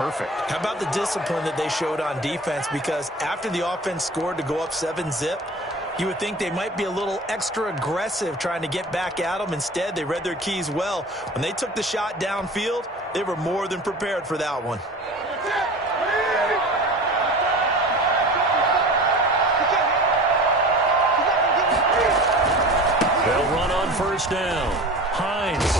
perfect. How about the discipline that they showed on defense? Because after the offense scored to go up 7-zip, you would think they might be a little extra aggressive trying to get back at them. Instead, they read their keys well. When they took the shot downfield, they were more than prepared for that one. They'll run on first down. Hines.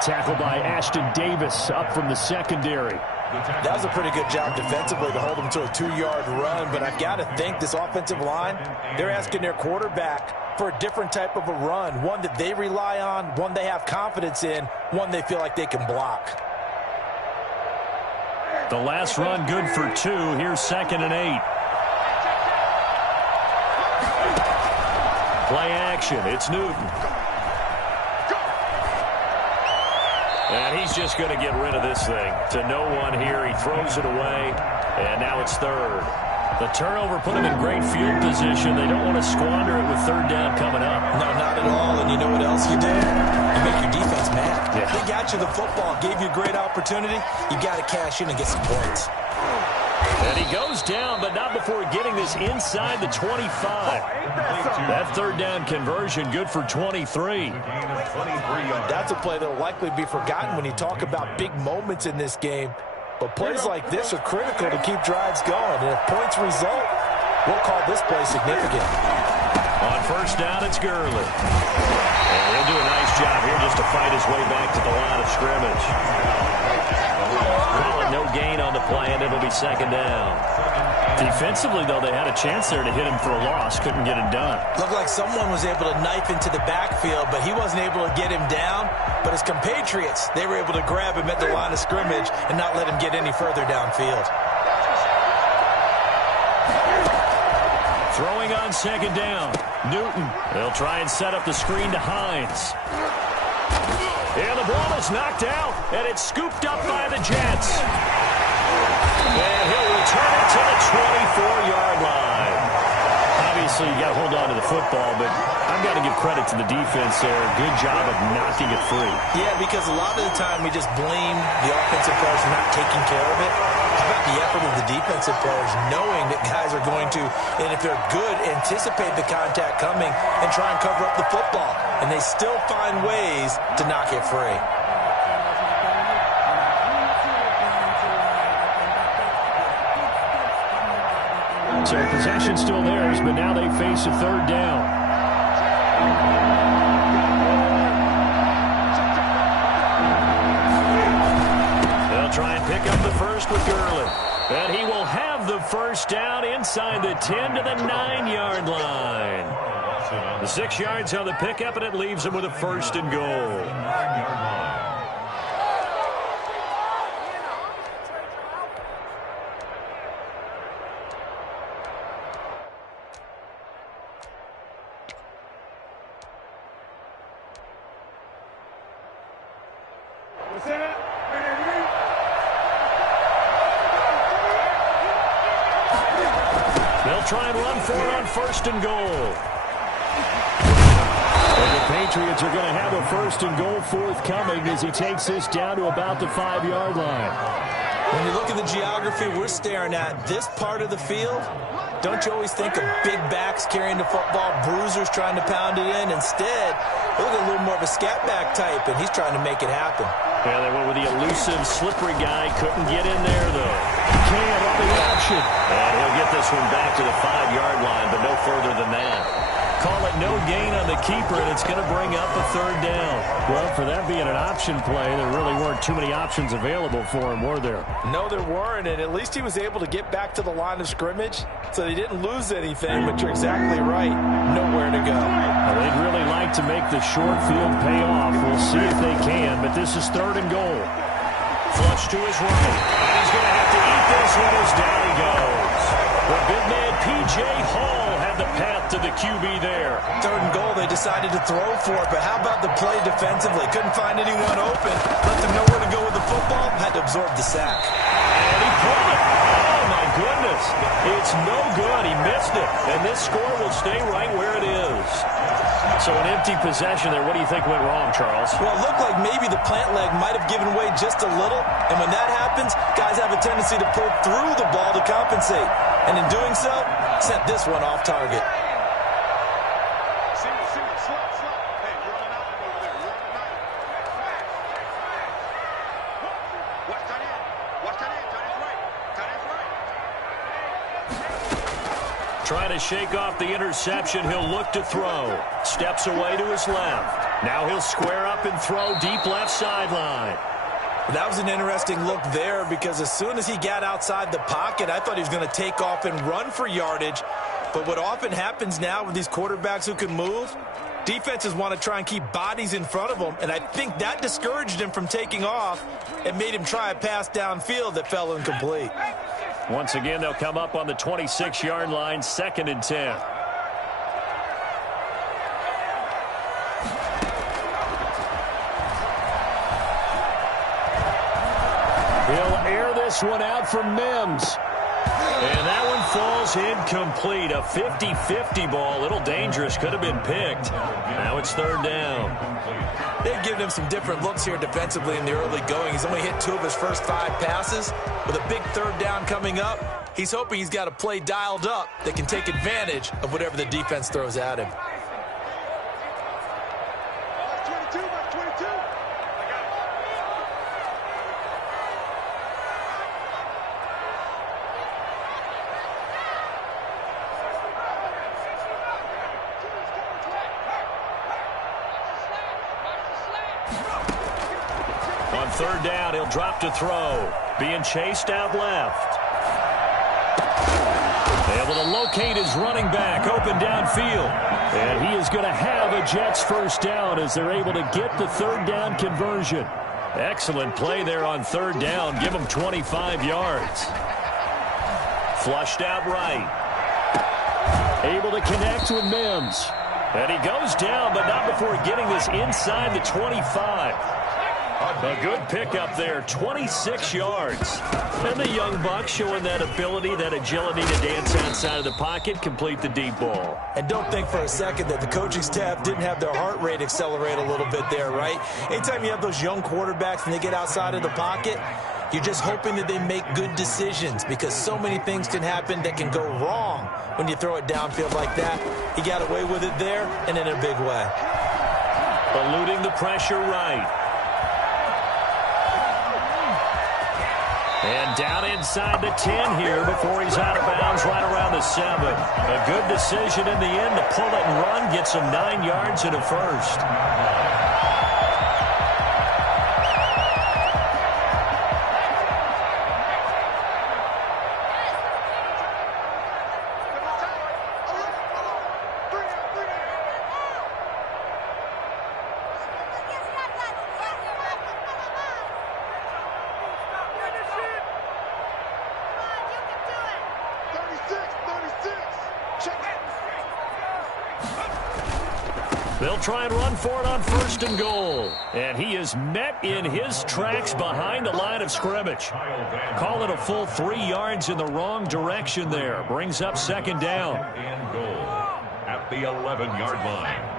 Tackled by Ashton Davis up from the secondary. That was a pretty good job defensively to hold them to a 2-yard run, but I've got to think this offensive line, they're asking their quarterback for a different type of a run, one that they rely on, one they have confidence in, one they feel like they can block. The last run good for 2. Here's 2nd and 8. Play action. It's Newton. And he's just going to get rid of this thing. To no one here. He throws it away. And now it's 3rd. The turnover put him in great field position. They don't want to squander it with 3rd down coming up. No, not at all. And you know what else you do? You make your defense mad. Yeah. They got you the football, gave you a great opportunity. You got to cash in and get some points. And he goes down, but not before getting this inside the 25. That 3rd down conversion good for 23. That's a play that will likely be forgotten when you talk about big moments in this game. But plays like this are critical to keep drives going. And if points result, we'll call this play significant. On first down, it's Gurley. And he'll do a nice job here just to fight his way back to the line of scrimmage. Call it no gain on the play, and it'll be 2nd down. Defensively, though, they had a chance there to hit him for a loss. Couldn't get it done. Looked like someone was able to knife into the backfield, but he wasn't able to get him down. But his compatriots, they were able to grab him at the line of scrimmage and not let him get any further downfield. Throwing on 2nd down. Newton. They'll try and set up the screen to Hines. And the ball is knocked out, and it's scooped up by the Jets. And he'll return it to the 24-yard line. Obviously, you got to hold on to the football, but I've got to give credit to the defense there. Good job of knocking it free. Yeah, because a lot of the time we just blame the offensive players for not taking care of it. How about the effort of the defensive players knowing that guys are going to, and if they're good, anticipate the contact coming and try and cover up the football. And they still find ways to knock it free. So possession still theirs, but now they face a 3rd down. They'll try and pick up the first with Gurley. And he will have the first down inside the 10 to the 9-yard line. The 6 yards on the pickup, and it leaves him with a 1st and goal. They'll try and run for it on 1st and goal. And the Patriots are going to have a 1st and goal forthcoming as he takes this down to about the 5-yard line. When you look at the geography we're staring at, this part of the field, don't you always think of big backs carrying the football, bruisers trying to pound it in? Instead, look at a little more of a scat back type, and he's trying to make it happen. Yeah, they went with the elusive, slippery guy. Couldn't get in there, though. Can't on the option. And he'll get this one back to the 5-yard line, but no further than that. Call it no gain on the keeper, and it's going to bring up a 3rd down. Well, for that being an option play, there really weren't too many options available for him, were there? No, there weren't, and at least he was able to get back to the line of scrimmage, so they didn't lose anything, but you're exactly right. Nowhere to go. Well, they'd really like to make the short field pay off. We'll see if they can, but this is 3rd and goal. Flush to his right, and he's going to have to eat this one as down he goes. The big man, P.J. Hall, had the path to the QB there. 3rd and goal, they decided to throw for it, but how about the play defensively? Couldn't find anyone open. Let them know where to go with the football. Had to absorb the sack. And he pulled it. Oh, my goodness. It's no good. He missed it. And this score will stay right where it is. So an empty possession there. What do you think went wrong, Charles? Well, it looked like maybe the plant leg might have given way just a little. And when that happens, guys have a tendency to pull through the ball to compensate. And in doing so, sent this one off target. Trying to shake off the interception. He'll look to throw. Steps away to his left. Now he'll square up and throw deep left sideline. That was an interesting look there because as soon as he got outside the pocket, I thought he was going to take off and run for yardage. But what often happens now with these quarterbacks who can move, defenses want to try and keep bodies in front of them, and I think that discouraged him from taking off and made him try a pass downfield that fell incomplete. Once again, they'll come up on the 26-yard line, 2nd and 10. He'll air this one out for Mims. And that one falls incomplete. A 50-50 ball. A little dangerous. Could have been picked. Now it's 3rd down. They've given him some different looks here defensively in the early going. He's only hit 2 of his first 5 passes. With a big 3rd down coming up, he's hoping he's got a play dialed up that can take advantage of whatever the defense throws at him. On 3rd down, he'll drop to throw. Being chased out left. Able to locate his running back open downfield. And he is going to have a Jets 1st down as they're able to get the 3rd down conversion. Excellent play there on 3rd down. Give him 25 yards. Flushed out right. Able to connect with Mims. And he goes down, but not before getting this inside the 25. A good pickup there, 26 yards. And the young buck showing that ability, that agility to dance outside of the pocket, complete the deep ball. And don't think for a second that the coaching staff didn't have their heart rate accelerate a little bit there, right? Anytime you have those young quarterbacks and they get outside of the pocket, you're just hoping that they make good decisions because so many things can happen that can go wrong when you throw it downfield like that. He got away with it there and in a big way. Eluding the pressure right. And down inside the 10 here before he's out of bounds right around the 7. A good decision in the end to pull it and run, gets him 9 yards and a 1st. They'll try and run for it on 1st and goal. And he is met in his tracks behind the line of scrimmage. Call it a full 3 yards in the wrong direction there. Brings up 2nd down. And goal at the 11-yard line.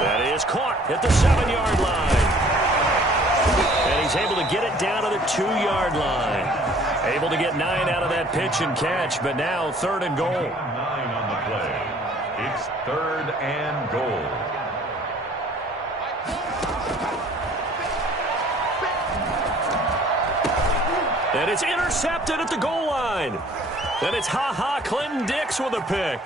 That is caught at the 7-yard line. And he's able to get it down to the 2-yard line. Able to get 9 out of that pitch and catch, but now 3rd and goal. 9 on the play. It's 3rd and goal. And it's intercepted at the goal line. And it's Clinton Dix with a pick.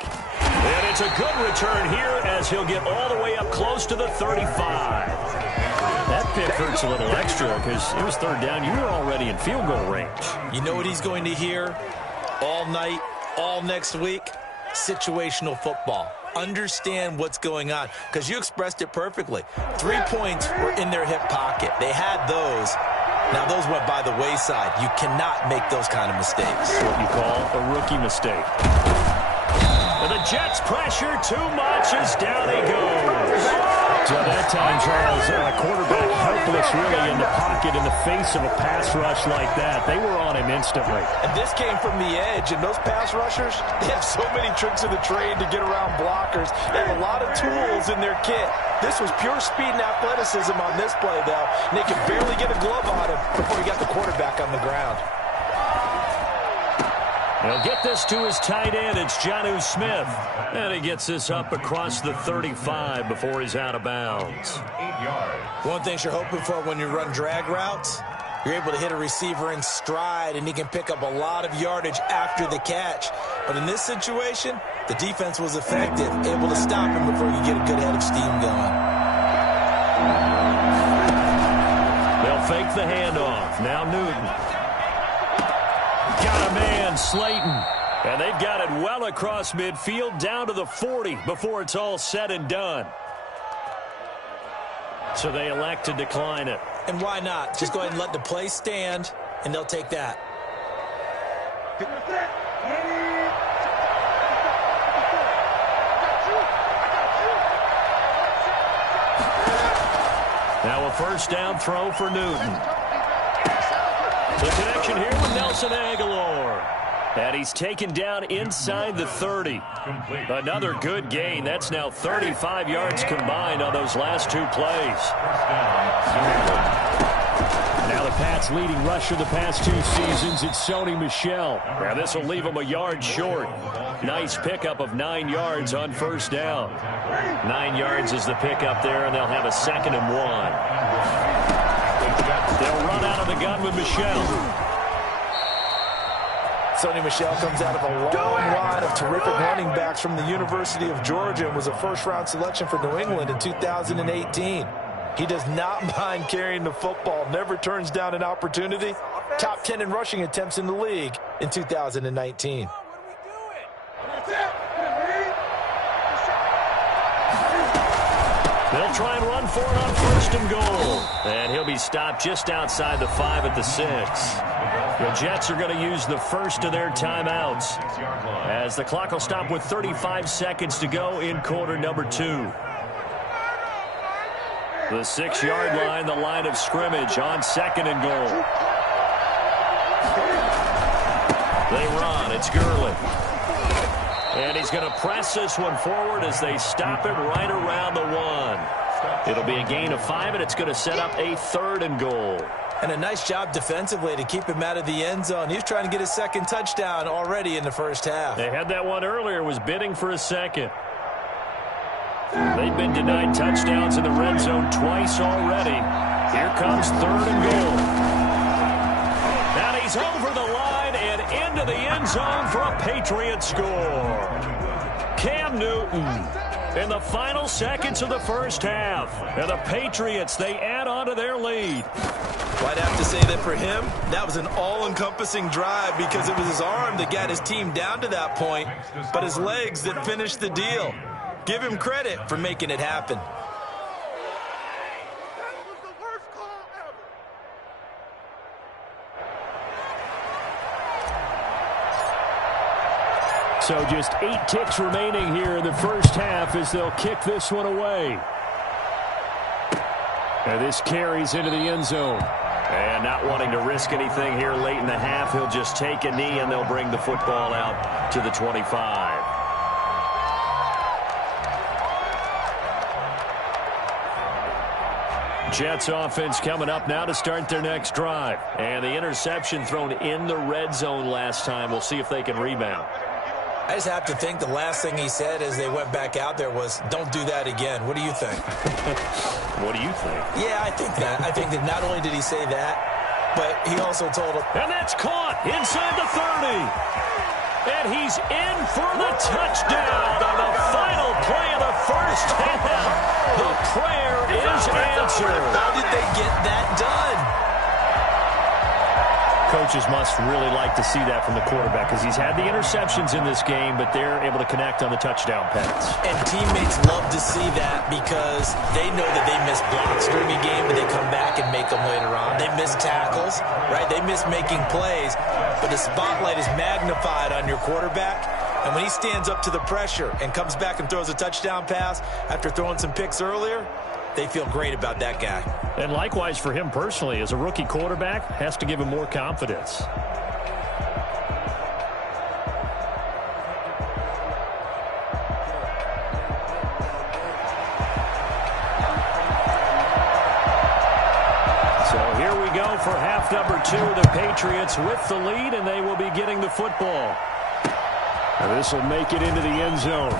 And it's a good return here as he'll get all the way up close to the 35. That pick hurts a little extra because it was 3rd down. You were already in field goal range. You know what he's going to hear all night, all next week? Situational football. understand what's going on, because you expressed it perfectly. 3 points were in their hip pocket. They had those. Now, those went by the wayside. You cannot make those kind of mistakes. What you call a rookie mistake. And the Jets pressure too much as down he goes. So that time, Charles, quarterback helpless really in the pocket in the face of a pass rush like that. They were on him instantly. And this came from the edge, and those pass rushers, they have so many tricks of the trade to get around blockers. They have a lot of tools in their kit. This was pure speed and athleticism on this play, though, and they could barely get a glove on him before he got the quarterback on the ground. He'll get this to his tight end. It's Jonnu Smith. And he gets this up across the 35 before he's out of bounds. 8 yards. One thing you're hoping for when you run drag routes, you're able to hit a receiver in stride, and he can pick up a lot of yardage after the catch. But in this situation, the defense was effective, able to stop him before he could get a good head of steam going. They'll fake the handoff. Now Newton. Got a man, Slayton. And they've got it well across midfield down to the 40 before it's all said and done. So they elect to decline it. And why not? Just go ahead and let the play stand, and they'll take that. Now a first down throw for Newton. The connection here with Nelson Aguilar. And he's taken down inside the 30. Another good gain. That's now 35 yards combined on those last 2 plays. Now the Pats' leading rusher the past 2 seasons, it's Sony Michel. Now this will leave him a yard short. Nice pickup of 9 yards on first down. 9 yards is the pickup there, and they'll have a 2nd and 1. They'll run out of the gun with Michel. Sony Michel comes out of a long line of terrific running backs from the University of Georgia and was a first-round selection for New England in 2018. He does not mind carrying the football, never turns down an opportunity. Top 10 in rushing attempts in the league in 2019. They'll try and run for it on 1st and goal. And he'll be stopped just outside the 5 at the 6. The Jets are going to use the first of their timeouts as the clock will stop with 35 seconds to go in quarter number 2. The 6-yard line, the line of scrimmage on 2nd and goal. They run. It's Gurley. And he's going to press this one forward as they stop him right around the 1. It'll be a gain of 5, and it's going to set up a 3rd and goal. And a nice job defensively to keep him out of the end zone. He was trying to get his 2nd touchdown already in the first half. They had that one earlier, was bidding for a 2nd. They've been denied touchdowns in the red zone twice already. Here comes 3rd and goal. And he's over the line and into the end zone for a Patriot score. Cam Newton in the final seconds of the first half. And the Patriots, they add on to their lead. Well, I'd have to say that for him, that was an all-encompassing drive because it was his arm that got his team down to that point, but his legs that finished the deal. Give him credit for making it happen. So just 8 ticks remaining here in the first half as they'll kick this one away. And this carries into the end zone. And not wanting to risk anything here late in the half, he'll just take a knee and they'll bring the football out to the 25. Jets offense coming up now to start their next drive. And the interception thrown in the red zone last time. We'll see if they can rebound. I just have to think the last thing he said as they went back out there was, don't do that again. What do you think? What do you think? Yeah, I think that. I think that not only did he say that, but he also told him. And that's caught inside the 30. And he's in for the touchdown on the final play of the first half. The prayer is answered. How did they get that done? coaches must really like to see that from the quarterback because he's had the interceptions in this game, but they're able to connect on the touchdown pass. And teammates love to see that because they know that they miss blocks during a game, but they come back and make them later on. They miss tackles, right? They miss making plays, but the spotlight is magnified on your quarterback. And when he stands up to the pressure and comes back and throws a touchdown pass after throwing some picks earlier, they feel great about that guy. And likewise for him personally, as a rookie quarterback, has to give him more confidence. So here we go for half number 2. The Patriots with the lead, and they will be getting the football. And this will make it into the end zone.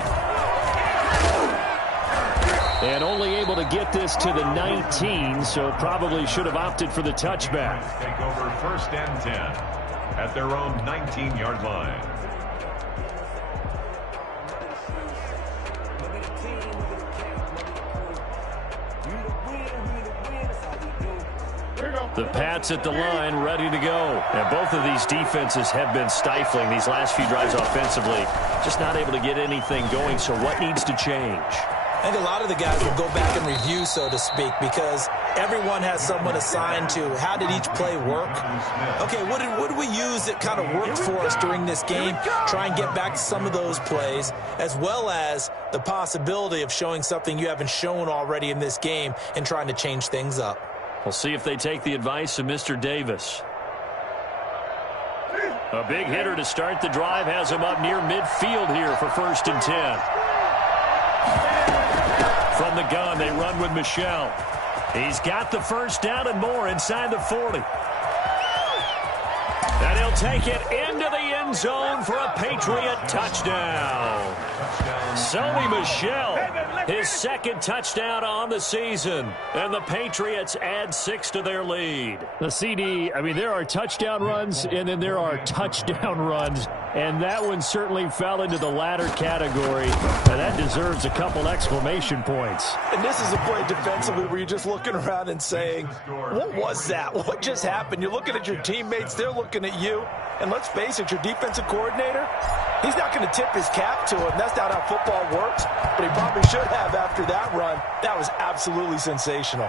And only able to get this to the 19, so probably should have opted for the touchback. Take over 1st and 10 at their own 19-yard line. The Pats at the line, ready to go. And both of these defenses have been stifling these last few drives offensively. Just not able to get anything going, so what needs to change? I think a lot of the guys will go back and review, so to speak, because everyone has someone assigned to how did each play work. Okay, what did we use that kind of worked for us during this game? Try and get back to some of those plays, as well as the possibility of showing something you haven't shown already in this game and trying to change things up. We'll see if they take the advice of Mr. Davis. A big hitter to start the drive has him up near midfield here for 1st and 10. From the gun, they run with Michel. He's got the first down and more inside the 40. And he'll take it into the end zone for a Patriot touchdown. Sony Michel, his 2nd touchdown on the season. And the Patriots add 6 to their lead. The CD, I mean, there are touchdown runs, and then there are touchdown runs. And that one certainly fell into the latter category. And that deserves a couple exclamation points. And this is a play defensively where you're just looking around and saying, what was that? What just happened? You're looking at your teammates. They're looking at you. And let's face it, your defensive coordinator, he's not going to tip his cap to him. That's not how football works. But he probably should have after that run. That was absolutely sensational.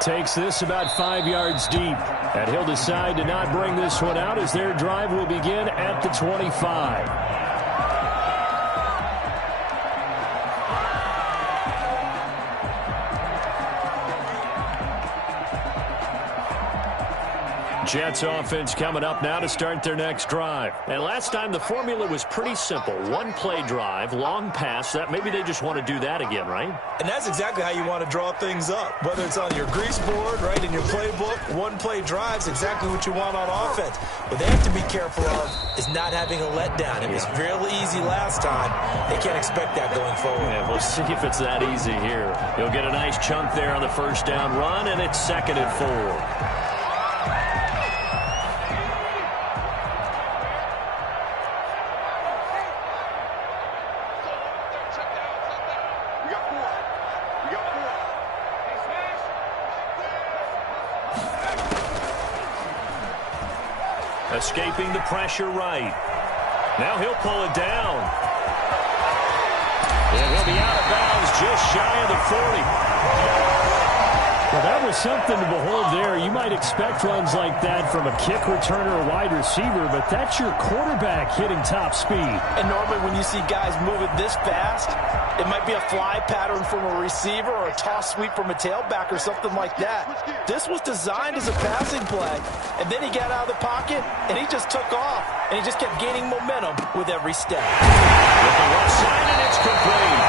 Takes this about 5 yards deep. And he'll decide to not bring this one out as their drive will begin at the 25. Jets offense coming up now to start their next drive. And last time the formula was pretty simple. One play drive, long pass. That maybe they just want to do that again, right? And that's exactly how you want to draw things up. Whether it's on your grease board, right, in your playbook, one play drive's exactly what you want on offense. What they have to be careful of is not having a letdown. It was real easy last time. They can't expect that going forward. Yeah, we'll see if it's that easy here. He'll get a nice chunk there on the first down run, and it's 2nd and 4. Escaping the pressure right. Now he'll pull it down. And he'll be out of bounds just shy of the 40. Well, that was something to behold there. You might expect runs like that from a kick returner or wide receiver, but that's your quarterback hitting top speed. And normally when you see guys moving this fast, it might be a fly pattern from a receiver or a toss sweep from a tailback or something like that. This was designed as a passing play, and then he got out of the pocket, and he just took off, and he just kept gaining momentum with every step. With the left side, and it's complete.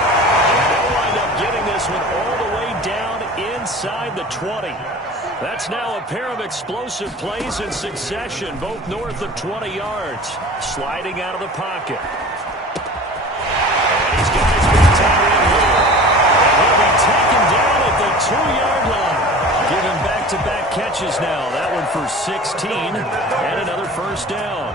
And they'll wind up getting this one all the way down inside the 20. That's now a pair of explosive plays in succession, both north of 20 yards. Sliding out of the pocket. And he's got his big time in here. And he'll be taken down at the 2-yard line. Giving back-to-back catches now. That one for 16 and another first down.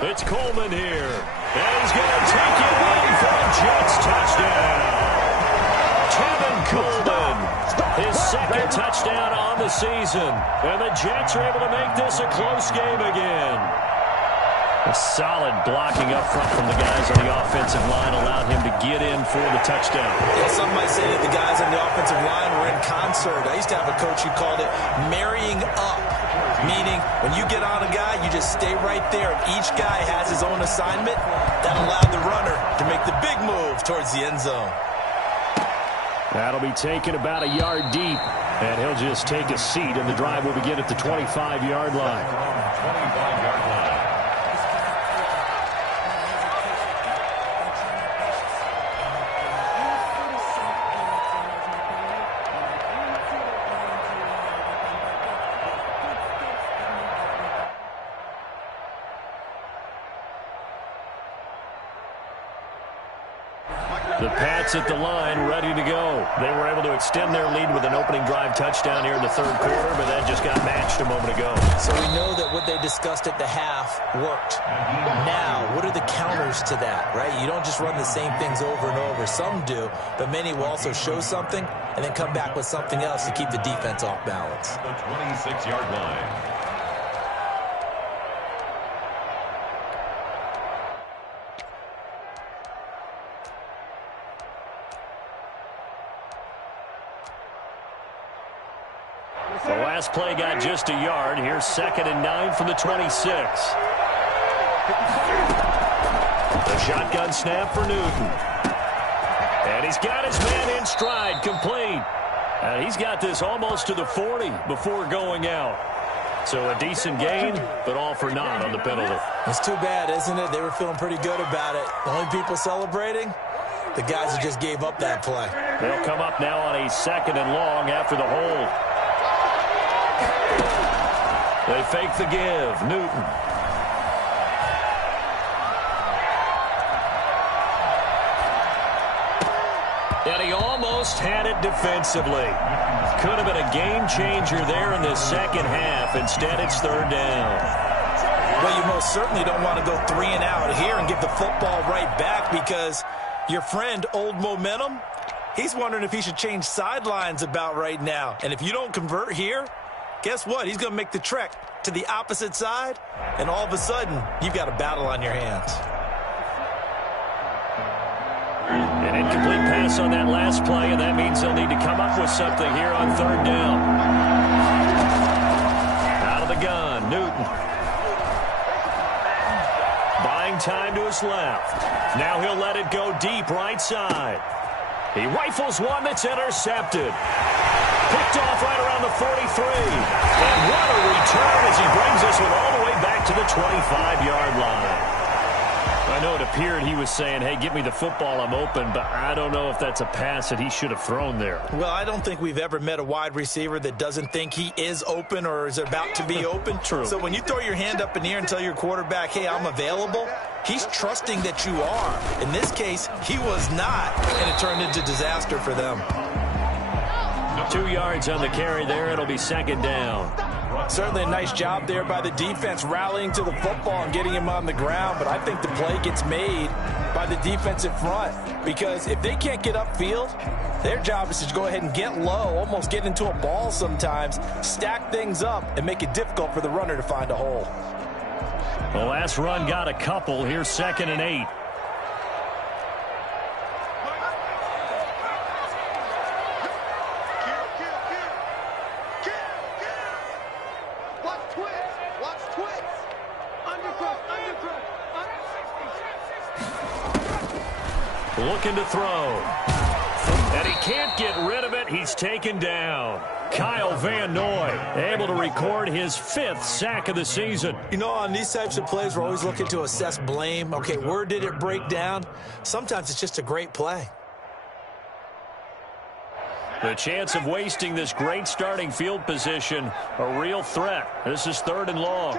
It's Coleman here. And he's going to take it in for a Jets touchdown. Tevin Coleman, his second touchdown on the season. And the Jets are able to make this a close game again. A solid blocking up front from the guys on the offensive line allowed him to get in for the touchdown. Yeah, some might say that the guys on the offensive line were in concert. I used to have a coach who called it marrying up, meaning when you get on a guy, you just stay right there, and each guy has his own assignment. That allowed the runner to make the big move towards the end zone. That'll be taken about a yard deep, and he'll just take a seat, and the drive will begin at the 25-yard line. 25-yard line. The Pats at the line, ready to go. They were able to extend their lead with an opening drive touchdown here in the third quarter, but that just got matched a moment ago. So we know that what they discussed at the half worked. Now, what are the counters to that, right? You don't just run the same things over and over. Some do, but many will also show something and then come back with something else to keep the defense off balance. The 26-yard line. The last play got just a yard. Here's 2nd and 9 from the 26. The shotgun snap for Newton. And he's got his man in stride, complete. And he's got this almost to the 40 before going out. So a decent gain, but all for naught on the penalty. It's too bad, isn't it? They were feeling pretty good about it. The only people celebrating, the guys who just gave up that play. They'll come up now on a 2nd and long after the hold. They fake the give. Newton. And he almost had it defensively. Could have been a game changer there in the second half. Instead, it's 3rd down. Well, you most certainly don't want to go 3 and out here and give the football right back, because your friend, Old Momentum, he's wondering if he should change sidelines about right now. And if you don't convert here, guess what? He's going to make the trek to the opposite side, and all of a sudden, you've got a battle on your hands. An incomplete pass on that last play, and that means they'll need to come up with something here on 3rd down. Out of the gun, Newton. Buying time to his left. Now he'll let it go deep right side. He rifles one that's intercepted. Picked off right around the 43. And what a return as he brings this one all the way back to the 25-yard line. I know it appeared he was saying, hey, give me the football, I'm open, but I don't know if that's a pass that he should have thrown there. Well, I don't think we've ever met a wide receiver that doesn't think he is open or is about to be open. True. So when you throw your hand up in the air and tell your quarterback, hey, I'm available, he's trusting that you are. In this case, he was not, and it turned into disaster for them. 2 yards on the carry there. It'll be 2nd down. Certainly a nice job there by the defense rallying to the football and getting him on the ground, but I think the play gets made by the defensive front, because if they can't get upfield, their job is to go ahead and get low, almost get into a ball sometimes, stack things up, and make it difficult for the runner to find a hole. The last run got a couple. Here's 2nd and 8. Looking to throw. And he can't get rid of it. He's taken down. Kyle Van Noy able to record his 5th sack of the season. You know, on these types of plays, we're always looking to assess blame. Okay, where did it break down? Sometimes it's just a great play. The chance of wasting this great starting field position, a real threat. This is 3rd and long.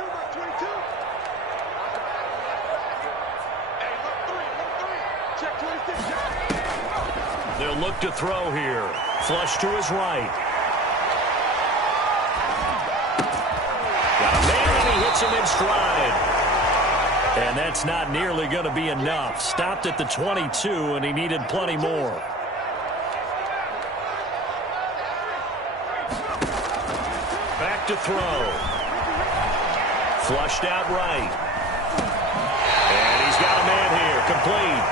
They'll look to throw here. Flush to his right. Got a man, and he hits him in stride. And that's not nearly going to be enough. Stopped at the 22, and he needed plenty more. to throw. Flushed out right. And he's got a man here, complete.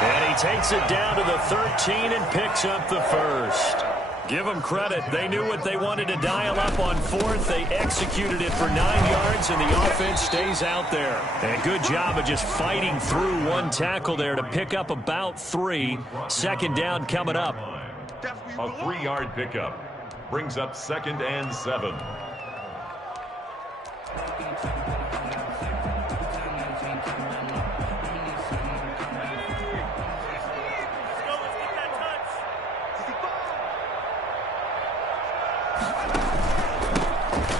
And he takes it down to the 13 and picks up the first. Give them credit. They knew what they wanted to dial up on fourth. They executed it for 9 yards, and the offense stays out there. And good job of just fighting through one tackle there to pick up about 3. Second down coming up. A 3-yard pickup brings up 2nd and 7.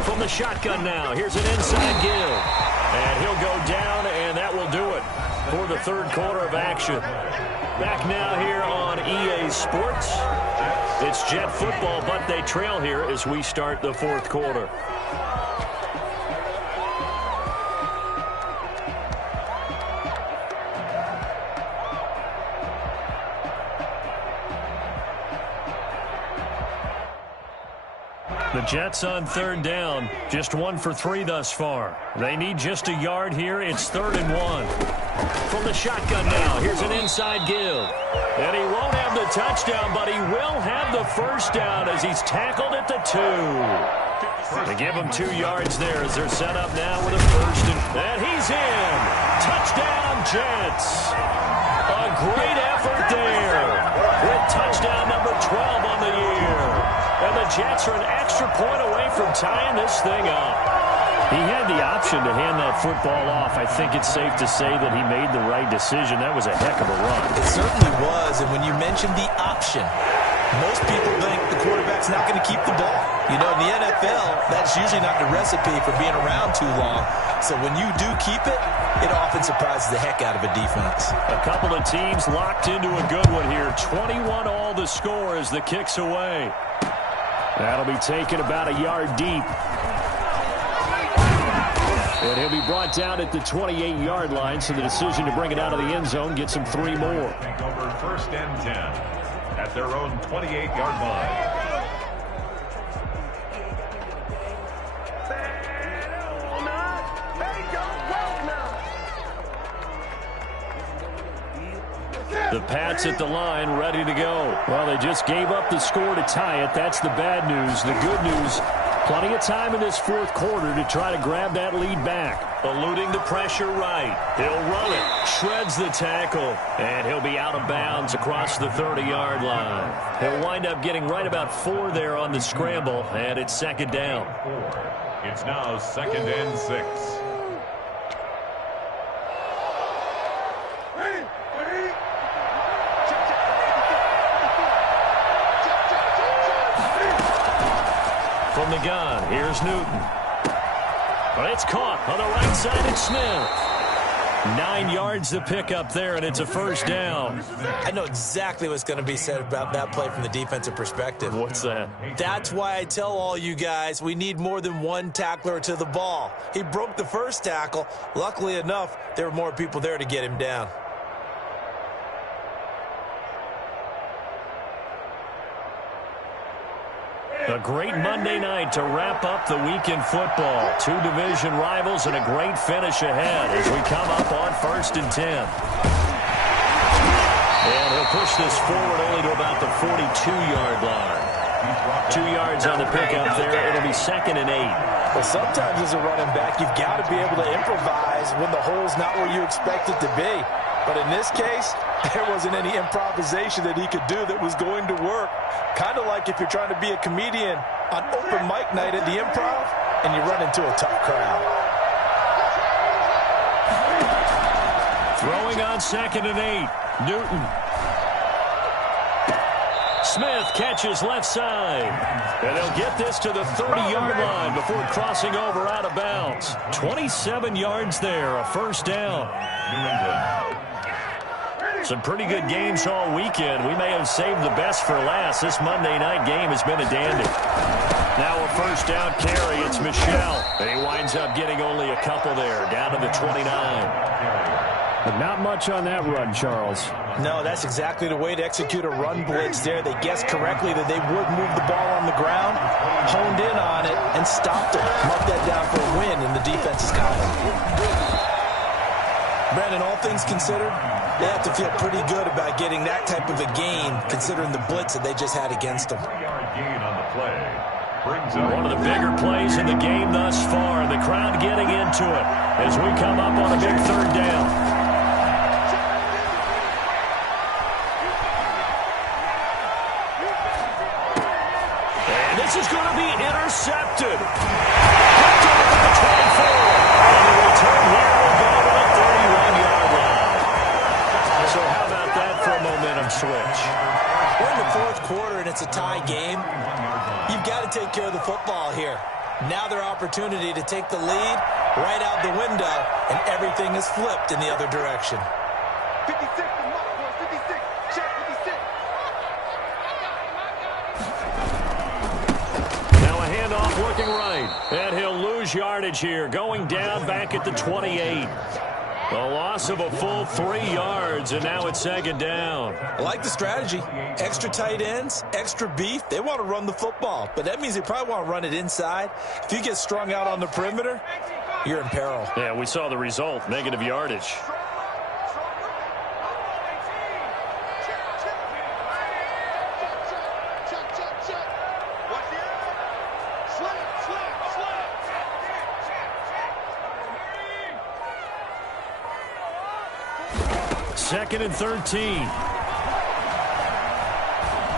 From the shotgun now, here's an inside give. And he'll go down, and that will do it for the third quarter of action. Back now here on EA Sports. It's Jet football, but they trail here as we start the fourth quarter. The Jets on third down, just 1 for 3 thus far. They need just a yard here. It's 3rd and 1. From the shotgun now, here's an inside give. And he won't have the touchdown, but he will have the first down as he's tackled at the 2. They give him 2 yards there as they're set up now with a first. And he's in. Touchdown, Jets. A great effort there with touchdown number 12 on the year. And the Jets are an extra point away from tying this thing up. He had the option to hand that football off. I think it's safe to say that he made the right decision. That was a heck of a run. It certainly was, and when you mentioned the option, most people think the quarterback's not going to keep the ball. You know, in the NFL, that's usually not the recipe for being around too long. So when you do keep it, it often surprises the heck out of a defense. A couple of teams locked into a good one here. 21 all the score as the kick's away. That'll be taken about a yard deep. And he'll be brought down at the 28-yard line, so the decision to bring it out of the end zone gets him 3 more. Take over 1st and 10 at their own 28-yard line. The Pats at the line, ready to go. Well, they just gave up the score to tie it. That's the bad news. The good news, plenty of time in this fourth quarter to try to grab that lead back. Eluding the pressure right. He'll run it. Shreds the tackle. And he'll be out of bounds across the 30-yard line. He'll wind up getting right about 4 there on the scramble. And it's 2nd down. It's now 2nd and 6. From the gun, here's Newton. But it's caught on the right side, it's Smith. 9 yards to pick up there, and it's a first down. I know exactly what's going to be said about that play from the defensive perspective. What's that? That's why I tell all you guys we need more than one tackler to the ball. He broke the first tackle. Luckily enough, there were more people there to get him down. A great Monday night to wrap up the week in football. 2 division rivals and a great finish ahead as we come up on 1st and 10. And he'll push this forward only to about the 42-yard line. 2 yards on the pickup there. It'll be 2nd and 8. Well, sometimes as a running back, you've got to be able to improvise when the hole's not where you expect it to be. But in this case, there wasn't any improvisation that he could do that was going to work. Kind of like if you're trying to be a comedian on open mic night at the Improv and you run into a tough crowd. Throwing on 2nd and 8. Newton. Smith catches left side. And they'll get this to the 30-yard line before crossing over out of bounds. 27 yards there, a first down. New England. Some pretty good games all weekend. We may have saved the best for last. This Monday night game has been a dandy. Now a first down carry. It's Michel. And he winds up getting only a couple there, down to the 29. But not much on that run, Charles. No, that's exactly the way to execute a run blitz there. They guessed correctly that they would move the ball on the ground, honed in on it, and stopped it. Mark that down for a win in the defense's column. Brandon, all things considered, they have to feel pretty good about getting that type of a gain, considering the blitz that they just had against them. Gain on the play. One of the bigger plays in the game thus far. The crowd getting into it as we come up on a big third down. And this is going to be intercepted. Picked off at the 24. And the return here will go to the 31-yard line. So how about that for a momentum switch? We're in the fourth quarter, and it's a tie game. You've got to take care of the football here. Now their opportunity to take the lead right out the window, and everything is flipped in the other direction. 56, 56, check 56. Now a handoff looking right, and he'll lose yardage here, going down back at the 28. A loss of a full 3 yards, and now it's second down. I like the strategy. Extra tight ends, extra beef. They want to run the football, but that means they probably want to run it inside. If you get strung out on the perimeter, you're in peril. Yeah, we saw the result, negative yardage. Second and 13.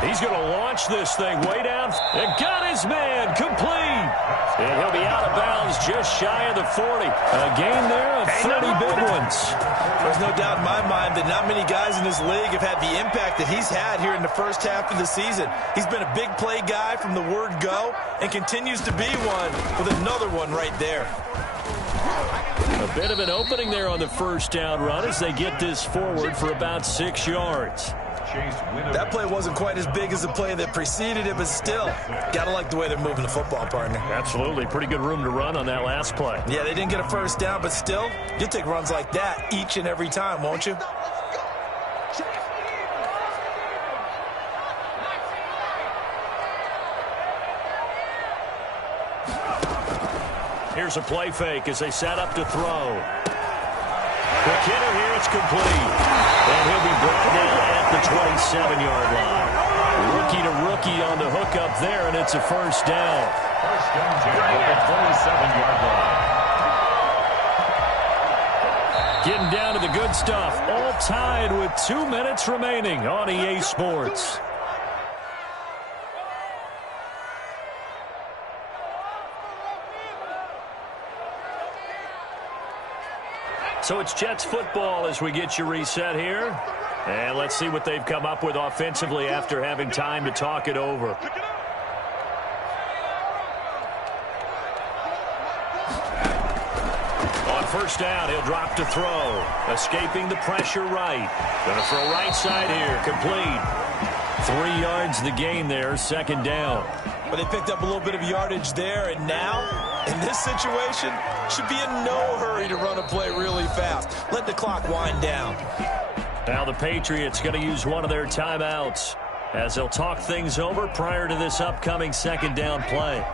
He's going to launch this thing way down. And got his man complete. And he'll be out of bounds just shy of the 40. A gain there of 30 big ones. There's no doubt in my mind that not many guys in this league have had the impact that he's had here in the first half of the season. He's been a big play guy from the word go and continues to be one with another one right there. A bit of an opening there on the first down run as they get this forward for about 6 yards. That play wasn't quite as big as the play that preceded it, but still, got to like the way they're moving the football, partner. Absolutely. Pretty good room to run on that last play. Yeah, they didn't get a first down, but still, you'll take runs like that each and every time, won't you? Here's a play fake as they set up to throw. McKinnon here, it's complete. And he'll be brought down at the 27-yard line. Rookie to rookie on the hookup there, and it's a first down. First down at the 27-yard line. Getting down to the good stuff. All tied with 2 minutes remaining on EA Sports. So it's Jets football as we get you reset here. And let's see what they've come up with offensively after having time to talk it over. On first down, he'll drop to throw. Escaping the pressure right. Going to throw right side here. Complete. 3 yards the gain there. Second down. But they picked up a little bit of yardage there, and now, in this situation, should be in no hurry to run a play really fast. Let the clock wind down. Now the Patriots going to use one of their timeouts as they'll talk things over prior to this upcoming second down play.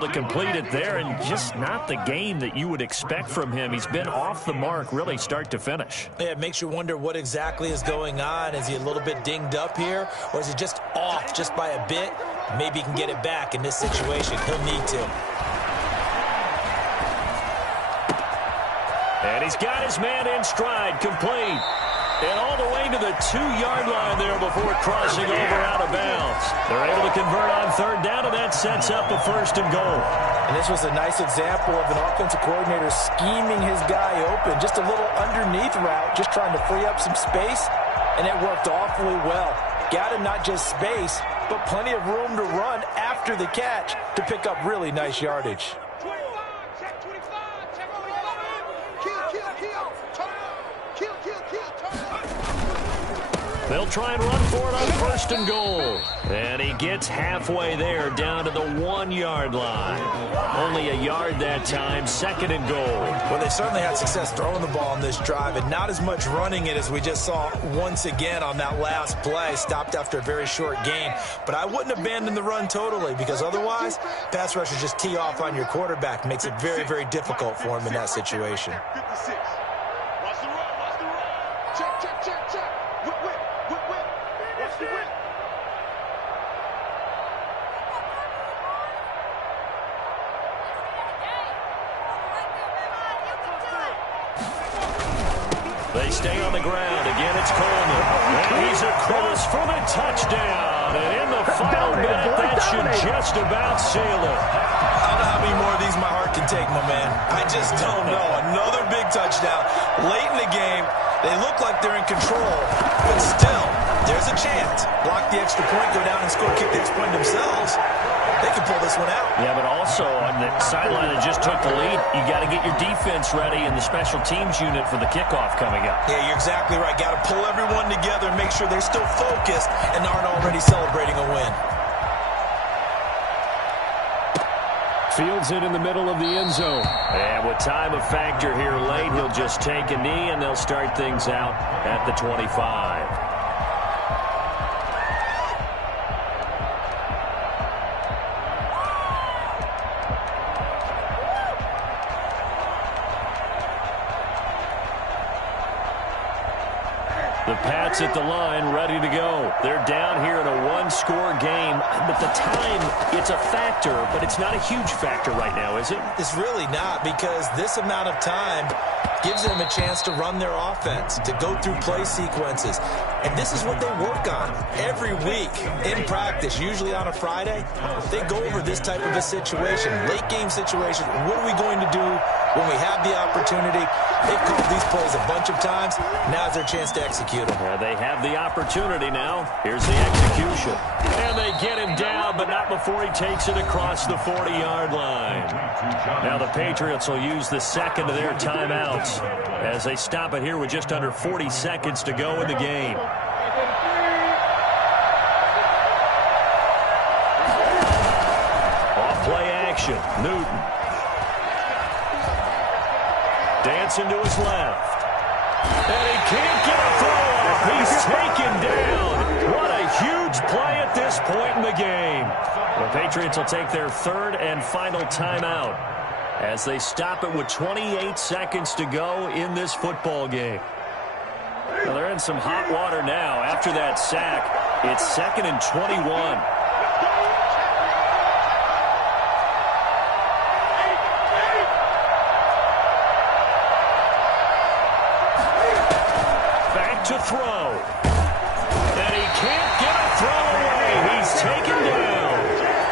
To complete it there, and just not the game that you would expect from him. He's been off the mark really start to finish. Yeah, it makes you wonder what exactly is going on. Is he a little bit dinged up here, or is he just off just by a bit? Maybe he can get it back in this situation. He'll need to. And he's got his man in stride, complete. And all the way to the 2-yard line there before crossing over out of bounds. They're able to convert on third down, and that sets up a first and goal. And this was a nice example of an offensive coordinator scheming his guy open. Just a little underneath route, just trying to free up some space, and it worked awfully well. got him not just space, but plenty of room to run after the catch to pick up really nice yardage. 25, check 25, check 25. Kill, turn. They'll try and run for it on first and goal. And he gets halfway there, down to the 1-yard line. Only a yard that time, second and goal. Well, they certainly had success throwing the ball on this drive, and not as much running it as we just saw once again on that last play. Stopped after a very short gain. But I wouldn't abandon the run totally, because otherwise, pass rushers just tee off on your quarterback. Makes it very, very difficult for him in that situation. 56. Watch the run. Check. Whip. Watch the whip. They stay on the ground. Again, it's Coleman. And he's across for the touchdown. And in the final minute, that should just about seal it. I don't know how many more of these my heart can take, my man. I just don't know. Another big touchdown. Late in the game, they look like they're in control, but still, there's a chance. Block the extra point, go down and score, kick the extra point themselves. They can pull this one out. Yeah, but also on the sideline that just took the lead, you got to get your defense ready and the special teams unit for the kickoff coming up. Yeah, you're exactly right. Got to pull everyone together and make sure they're still focused and aren't already celebrating a win. Fields it in the middle of the end zone. And with time of factor here late, he'll just take a knee and they'll start things out at the 25. The Pats at the line, ready to go. They're down here in a one-score game, but the time, it's a factor, but it's not a huge factor right now, is it? It's really not, because this amount of time gives them a chance to run their offense, to go through play sequences. And this is what they work on every week in practice, usually on a Friday. They go over this type of a situation, late game situation. What are we going to do when we have the opportunity? They've called these plays a bunch of times. Now's their chance to execute them. Yeah, they have the opportunity now. Here's the execution. And they get him down, but not before he takes it across the 40-yard line. Now the Patriots will use the second of their timeouts as they stop it here with just under 40 seconds to go in the game. Off play action. Newton. Dancing to his left. And he can't get a throw off. He's taken down. What a huge play at this point in the game. The Patriots will take their third and final timeout as they stop it with 28 seconds to go in this football game. Well, they're in some hot water now. After that sack, it's 2nd and 21. To throw. And he can't get a throw away. He's taken down.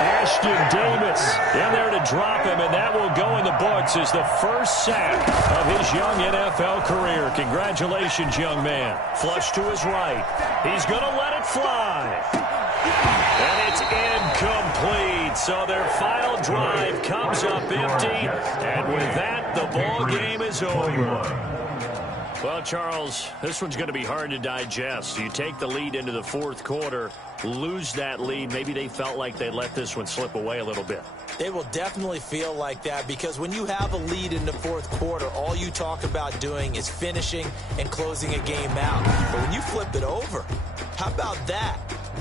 Ashton Davis in there to drop him, and that will go in the books as the first sack of his young NFL career. Congratulations, young man. Flush to his right. He's going to let it fly. And it's incomplete. So their final drive comes up empty. And with that, the ball game is over. Well, Charles, this one's going to be hard to digest. You take the lead into the fourth quarter, lose that lead. Maybe they felt like they let this one slip away a little bit. They will definitely feel like that, because when you have a lead in the fourth quarter, all you talk about doing is finishing and closing a game out. But when you flip it over, how about that?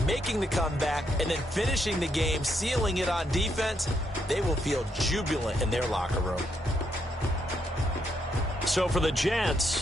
Making the comeback and then finishing the game, sealing it on defense, they will feel jubilant in their locker room. So for the Jets,